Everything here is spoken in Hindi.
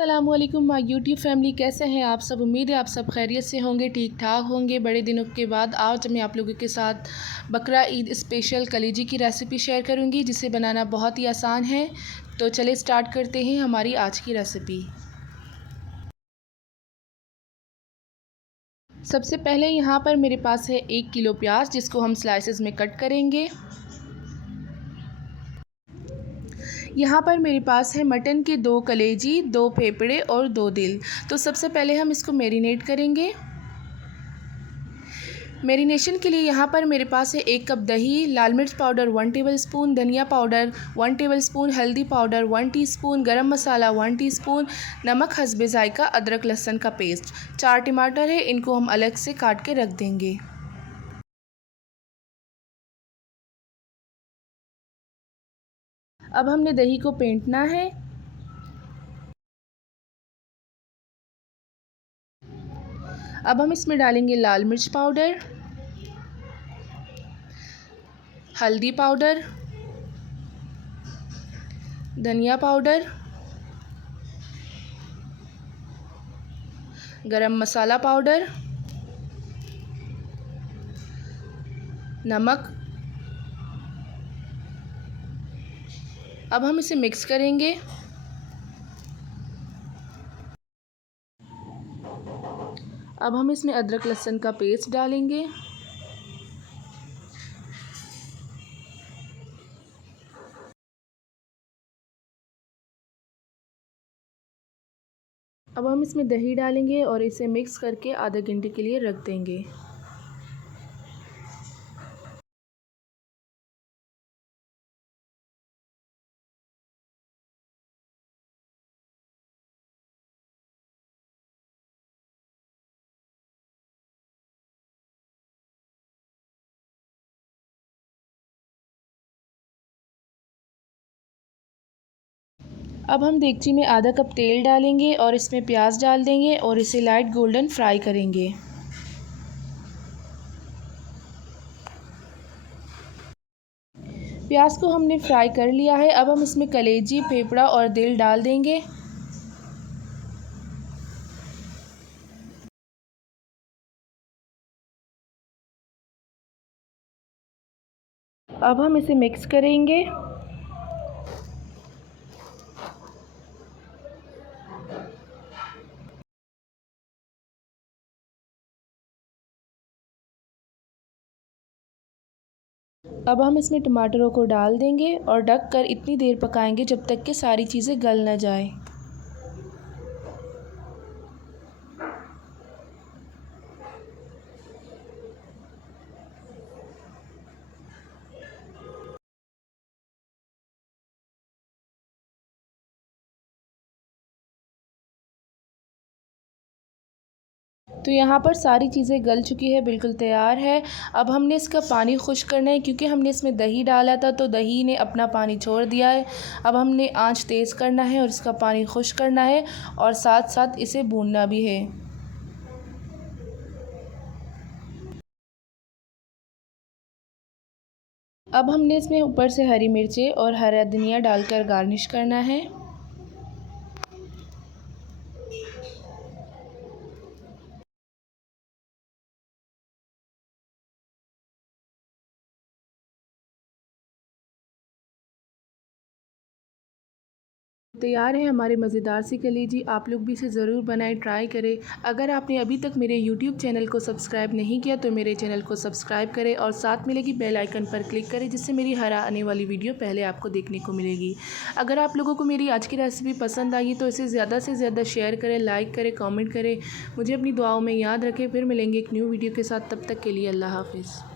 अस्सलामुअलैकुम माय यूट्यूब फैमिली, कैसे हैं आप सब। उम्मीद है आप सब खैरियत से होंगे, ठीक ठाक होंगे। बड़े दिनों के बाद आज मैं आप लोगों के साथ बकरा ईद स्पेशल कलेजी की रेसिपी शेयर करूंगी, जिसे बनाना बहुत ही आसान है। तो चले स्टार्ट करते हैं हमारी आज की रेसिपी। सबसे पहले यहाँ पर मेरे पास है 1 किलो प्याज, जिसको हम स्लाइसेस में कट करेंगे। यहाँ पर मेरे पास है मटन के 2 कलेजी, 2 फेफड़े और 2 दिल। तो सबसे पहले हम इसको मैरिनेट करेंगे। मैरिनेशन के लिए यहाँ पर मेरे पास है 1 कप दही, लाल मिर्च पाउडर 1 टेबलस्पून, धनिया पाउडर 1 टेबलस्पून, हल्दी पाउडर 1 टीस्पून, गरम मसाला 1 टीस्पून, नमक हस्बे जायका, अदरक लहसुन का पेस्ट, 4 टमाटर है, इनको हम अलग से काट के रख देंगे। अब हमने दही को फेंटना है। अब हम इसमें डालेंगे लाल मिर्च पाउडर, हल्दी पाउडर, धनिया पाउडर, गरम मसाला पाउडर, नमक। अब हम इसे मिक्स करेंगे। अब हम इसमें अदरक लहसुन का पेस्ट डालेंगे। अब हम इसमें दही डालेंगे और इसे मिक्स करके आधे घंटे के लिए रख देंगे। अब हम देगची में आधा कप तेल डालेंगे और इसमें प्याज डाल देंगे और इसे लाइट गोल्डन फ्राई करेंगे। प्याज को हमने फ्राई कर लिया है। अब हम इसमें कलेजी, फेफड़ा और दिल डाल देंगे। अब हम इसे मिक्स करेंगे। अब हम इसमें टमाटरों को डाल देंगे और ढक कर इतनी देर पकाएंगे जब तक कि सारी चीज़ें गल ना जाए। तो यहाँ पर सारी चीज़ें गल चुकी है, बिल्कुल तैयार है। अब हमने इसका पानी खुश्क करना है, क्योंकि हमने इसमें दही डाला था तो दही ने अपना पानी छोड़ दिया है। अब हमने आंच तेज़ करना है और इसका पानी खुश्क करना है और साथ साथ इसे भूनना भी है। अब हमने इसमें ऊपर से हरी मिर्चें और हरा धनिया डालकर गार्निश करना है। तैयार है हमारे मज़ेदार सी कलेजी। आप लोग भी इसे ज़रूर बनाएं, ट्राई करें। अगर आपने अभी तक मेरे यूट्यूब चैनल को सब्सक्राइब नहीं किया तो मेरे चैनल को सब्सक्राइब करें और साथ में लगी बेल आइकन पर क्लिक करें, जिससे मेरी हर आने वाली वीडियो पहले आपको देखने को मिलेगी। अगर आप लोगों को मेरी आज की रेसिपी पसंद आई तो इसे ज़्यादा से ज़्यादा शेयर करें, लाइक करें, कॉमेंट करें। मुझे अपनी दुआओं में याद रखें। फिर मिलेंगे एक न्यू वीडियो के साथ। तब तक के लिए अल्लाह हाफ़िज़।